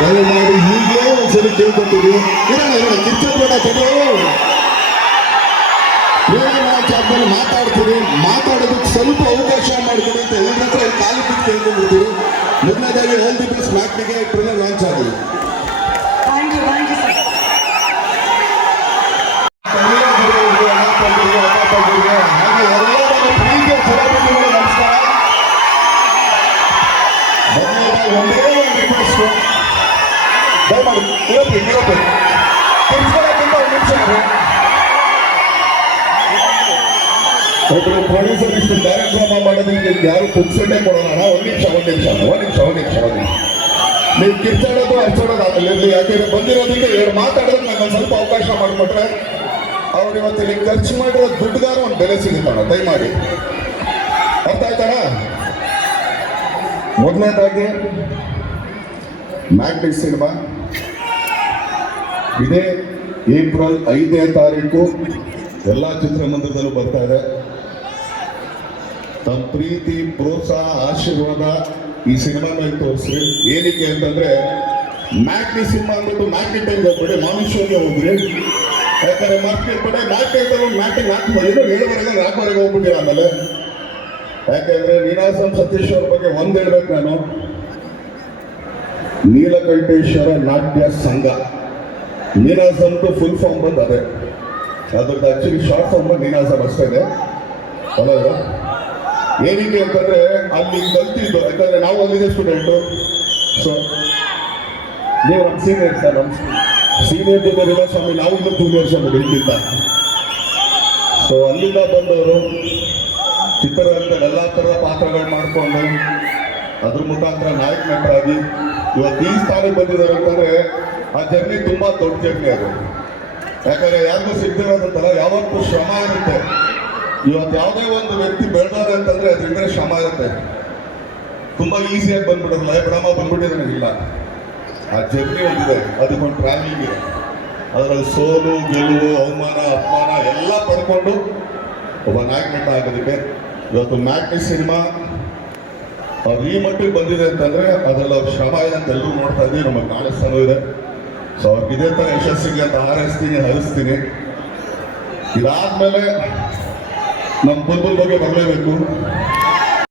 ದಯಮಾಡಿ ಹೀಗೆ ಒಂದ್ಸರಿ ಕೇಳ್ಕೊತೀವಿ. ಇರೋಣ ಕಿಚ್ಚಬೇಡ ತಗೋ. ಮ್ಯಾಚ್ ಆದ್ಮೇಲೆ ಮಾತಾಡ್ತೀವಿ. ಮಾತಾಡೋದಕ್ಕೆ ಸ್ವಲ್ಪ ಅವಕಾಶ ಮಾಡಿಕೊಡಿ ಅಂತ ಎಲ್ಲರ ಹತ್ರ ಕಾಲು ಬಿಟ್ಟು ಕೇಳ್ಕೊಂಡಿರ್ತೀವಿ. ಮೊದಲನೇದಾಗಿ ಆಲ್ ದಿ ಬೆಸ್ಟ್ ಮ್ಯಾಕ್ನಿಗೆ ಟ್ರೈಲರ್ ಲಾಂಚ್ ಆಗಲಿ. ಹಾಗೆ ಎಲ್ಲರೂ ಪ್ರೀತಿಯ ಸೆಲೆಬ್ರಿಟಿಗಳು ನಮಸ್ಕಾರ. ಮೊದಲನೇದಾಗಿ ಒಂದೇ ಒಂದು ರಿಕ್ವೆಸ್ಟ್, ದಯಮಾಡಿ ತಿರ್ಸ್ಕೊಳ್ಳೋಕ್ಕಿಂತ ಒಂದು ನಿಮಿಷ ಒಬ್ಬರು ಪ್ರೊಡ್ಯೂಸರ್ ಇಷ್ಟು ಕಾರ್ಯಕ್ರಮ ಮಾಡೋದಕ್ಕೆ ಯಾರು ಪುಕ್ಸಟ್ಟೆ ಕೊಡೋಣ. ಒಂದು ನಿಮಿಷ ನೀವು ಕಿರ್ಚಾಡೋದು ಹರ್ಚಾಡೋದು ಆಮೇಲೆ ಇರಲಿ. ಯಾಕೆಂದ್ರೆ ಬಂದಿರೋದಕ್ಕೆ ಎರಡು ಮಾತಾಡೋದಕ್ಕೆ ನಾನು ಸ್ವಲ್ಪ ಅವಕಾಶ ಮಾಡಿಕೊಟ್ರೆ ಅವ್ರು ಇವತ್ತು ಇಲ್ಲಿ ಖರ್ಚು ಮಾಡಿರೋ ದುಡ್ಡುಗಾರ ಒಂದು ಬೆಲೆ ಸಿಗುತ್ತಾನ. ದಯಮಾಡಿ ಅರ್ಥ ಆಯ್ತಾನ. ಮೊದಲನೇದಾಗಿ ಮ್ಯಾಗ್ನೆಟ್ ಸಿನಿಮಾ ಇದೇ ಏಪ್ರಿಲ್ 5ನೇ ತಾರೀಕು ಎಲ್ಲ ಚಿತ್ರಮಂದಿರದಲ್ಲೂ ಬರ್ತಾ ಇದೆ. ತಮ್ಮ ಪ್ರೀತಿ, ಪ್ರೋತ್ಸಾಹ, ಆಶೀರ್ವಾದ ಈ ಸಿನಿಮಾ ಮೇಲೆ ತೋರಿಸ್ರಿ. ಏನಕ್ಕೆ ಅಂತಂದ್ರೆ ಮ್ಯಾಗ್ನಿ ಸಿನಿಮಾ ಅಂದ್ಬಿಟ್ಟು ಮ್ಯಾಗ್ನೆಟ್ ಟೈಮ್ ಹೋಗ್ಬೇಡಿ, ಮಾನುಷ್ಯಗೆ ಹೋಗ್ರಿ. ಯಾಕಂದ್ರೆ ಮಾರ್ಕೆಟ್ ಕಡೆ ಮ್ಯಾಗ್ನೆಟ್ ಮ್ಯಾಟಿಂಗ್ ಹಾಕ್ಬೋದು 7ವರೆಗೆ 4ವರೆಗೆ ಹೋಗ್ಬಿಟ್ಟಿರ. ಆಮೇಲೆ ಯಾಕೆಂದ್ರೆ ನೀನಾಸಂ ಸತೀಶ್ ಅವ್ರ ಬಗ್ಗೆ ಒಂದ್ ಹೇಳ್ಬೇಕು ನಾನು. ನೀಲಕಂಠೇಶ್ವರ ನಾಟ್ಯ ಸಂಘ, ನೀನಾಸಂದು ಫುಲ್ ಫಾರ್ಮ್ ಬಂದು ಅದೇ, ಅದ್ರದ್ದು ಆಕ್ಚುಲಿ ಶಾರ್ಟ್ ಫಾರ್ಮ್ ಬಂದು ನೀನಾಸಂ ಅಷ್ಟೇ ಇದೆ. ಅಲ್ಲ ಏನಕ್ಕೆ ಅಂತಂದ್ರೆ ಅಲ್ಲಿ ಕಲ್ತಿದ್ದು, ಯಾಕಂದ್ರೆ ನಾವು ಅಲ್ಲಿದೆ ಸ್ಟೂಡೆಂಟು. ಸೊ ನೀವು ನಮ್ಮ ಸೀನಿಯರ್ ಸರ್, ನಮ್ಮ ಸೀನಿಯರ್ ಜೊತೆ ಸ್ವಾಮಿ, ನಾವು ಇನ್ನೂ ಜೂನಿಯರ್ಸ್ ಅನ್ನೋದು ಇಲ್ಲಿಂದ. ಸೊ ಅಲ್ಲಿಂದ ಬಂದವರು ಚಿತ್ರರಂಗದಲ್ಲಿ ಎಲ್ಲ ಥರದ ಪಾತ್ರಗಳು ಮಾಡಿಕೊಂಡು ಅದ್ರ ಮುಖಾಂತರ ನಾಯಕ ನಟರಾಗಿ ಇವತ್ತು ಈ ಸ್ಥಾನಕ್ಕೆ ಬಂದಿದ್ದಾರೆ ಅಂತಂದ್ರೆ ಆ ಜರ್ನಿ ತುಂಬಾ ದೊಡ್ಡ ಜರ್ನಿ ಅದು. ಯಾಕಂದ್ರೆ ಯಾರಿಗೂ ಸಿಗ್ದಿರೋದಂತಲ್ಲ, ಯಾವತ್ತೂ ಶ್ರಮ ಇರುತ್ತೆ. ಇವತ್ತು ಯಾವುದೇ ಒಂದು ವ್ಯಕ್ತಿ ಬೆಳೆದಾರೆ ಅಂತಂದ್ರೆ ಅದರಿಂದ ಶ್ರಮ ಇರುತ್ತೆ. ತುಂಬಾ ಈಸಿಯಾಗಿ ಬಂದ್ಬಿಡೋದಿಲ್ಲ, ಬಿಡಮ್ಮ ಬಂದ್ಬಿಟ್ಟಿದ್ರೆ ಇಲ್ಲ. ಆ ಜರ್ನಿ ಒಂದಿದೆ, ಅದಕ್ಕೊಂದು ಟ್ರಾವೆಲಿಂಗ್ ಇದೆ. ಅದರಲ್ಲಿ ಸೋಲು, ಗೆಲುವು, ಅವಮಾನ, ಅಪಮಾನ ಎಲ್ಲ ಪಡ್ಕೊಂಡು ಒಬ್ಬ ನಾಯಕ ನಟ ಆಗೋದಕ್ಕೆ ಇವತ್ತು ಮ್ಯಾಗ್ನೆಟ್ ಸಿನಿಮಾ ಅವ್ರು ಈ ಮಟ್ಟಿಗೆ ಬಂದಿದೆ ಅಂತಂದ್ರೆ ಅದರಲ್ಲಿ ಅವ್ರ ಶ್ರಮ ಇದೆ ಅಂತ ಎಲ್ಲರೂ ನೋಡ್ತಾ ಇದ್ದೀವಿ, ನಮಗೆ ಕಾಣಿಸ್ತಾನೂ ಇದೆ. ಸೊ ಅವ್ರಿಗೆ ಇದೇ ಥರ ಯಶಸ್ಸಿಗೆ ಅಂತ ಹಾರೈಸ್ತೀನಿ, ಹರಿಸ್ತೀನಿ. ಇದಾದ್ಮೇಲೆ ನಮ್ಮ ಬುಲ್ಬುಲ್ ಬಗ್ಗೆ ಬರಲೇಬೇಕು.